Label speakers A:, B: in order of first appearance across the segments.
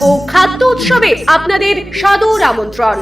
A: ও খাদ্য উৎসবে আপনাদের সাদর আমন্ত্রণ।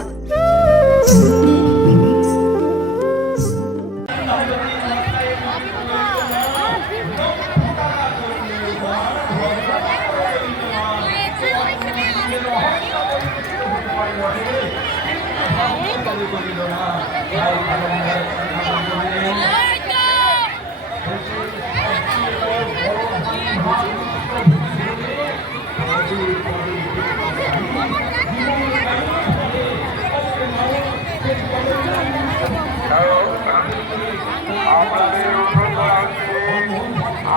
B: আপনাদের অনুরোধ রাখছি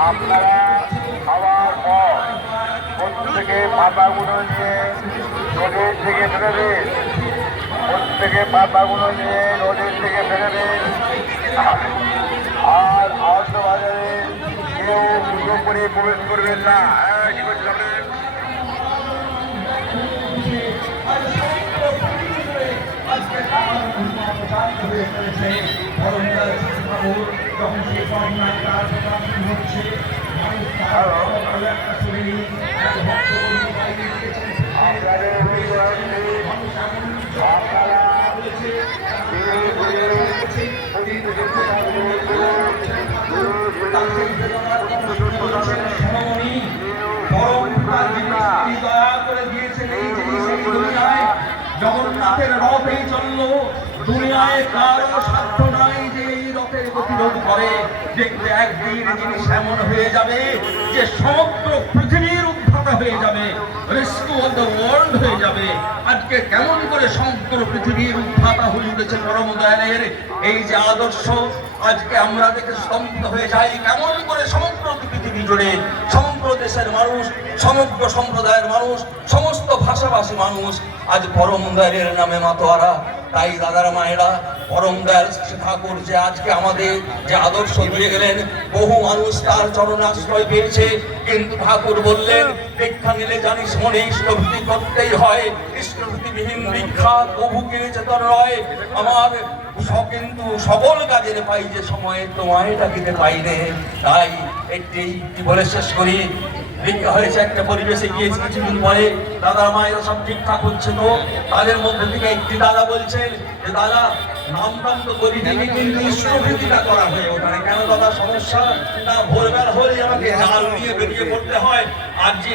B: আপনারা খাওয়ার পর প্রত্যেকে পাতাগুলো নিয়ে রোদের থেকে ফেরবেন প্রত্যেকে পাতাগুলো নিয়ে রোদের থেকে ফেরবেন আর আহত বাজারে কেউ পুজো করে প্রবেশ করবেন না হ্যাঁ কি বলছেন আপনি? আপনাদের অনুরোধ রাখছি আপনারা ধীরে ধীরে
C: জগন্নাথের রথেই চলল, দুনিয়ায় কারও সাধ্য নাই যে এই রথের প্রতিরোধ করে। দেখবে একদিন জিনিস এমন হয়ে যাবে যে সমগ্র পৃথিবীর উদ্ধাতা হয়ে যাবে রেস্কিউ অফ দ্য ওয়ার্ল্ড হয়ে যাবে। আজকে কেমন করে সমগ্র পৃথিবীর উদ্ধাতা হয়ে উঠেছে পরম দয়ালের এই যে আদর্শ, আজকে আমরা দেখে স্তম্ভ হয়ে যাই কেমন করে সমগ্র পৃথিবী জুড়ে। সমগ্র দেশের মানুষ, সমগ্র সম্প্রদায়ের মানুষ সমস্ত ভাষাভাষী মানুষ আজ পরম দয়ালের নামে মাতোয়ারা। তাই দাদারা মায়েরা, পরম দয়াল ঠাকুর যে আজকে আমাদের যে আদর্শ দিয়ে গেলেন, বহু মানুষ তার চরণে আশ্রয় পেয়েছে। কিন্তু ঠাকুর বললেন দীক্ষা নিলে জানিস মনে ইষ্টভূতি করতেই হয়। ইষ্টভূতিবিহীন দীক্ষা কবু কিনেছে তোর রয়। আমার কিন্তু সকল কাজের পাই যে সময়ে তোমায় ডাকিতে পাইনে তাই একটি বলে শেষ করি। হয়েছে একটা পরিবেশে গিয়েছে, কিছুদিন পরে দাদা মায়েরা সব ঠিকঠাক হচ্ছে তো? তাদের মধ্যে থেকে একটি দাদা বলছেন যে, দাদা নাম তো করি দিবি কিন্তু করা হয়ে ওঠে না। কেন দাদা, সমস্যা? না, ভোরবেলা হলে আমাকে জাল নিয়ে বেরিয়ে পড়তে হয়। আর যে